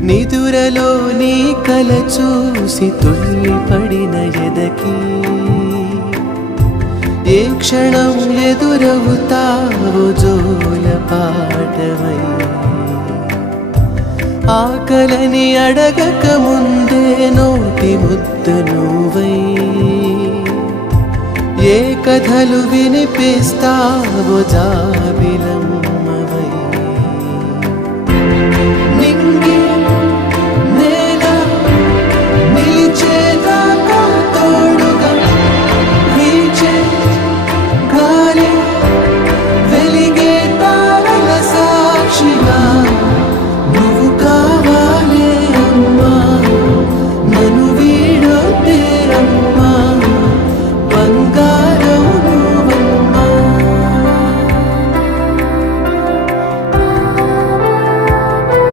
నిదురలో నీ కల చూసి తుళ్ళిపడిన ఎదకి ఏ క్షణం ఎదురవుతావో జోల పాటవై ఆకలని అడగక ముందే నోటి ముద్ద నువ్వై ఏ కథలు వినిపిస్తావో జాబిలమ్మ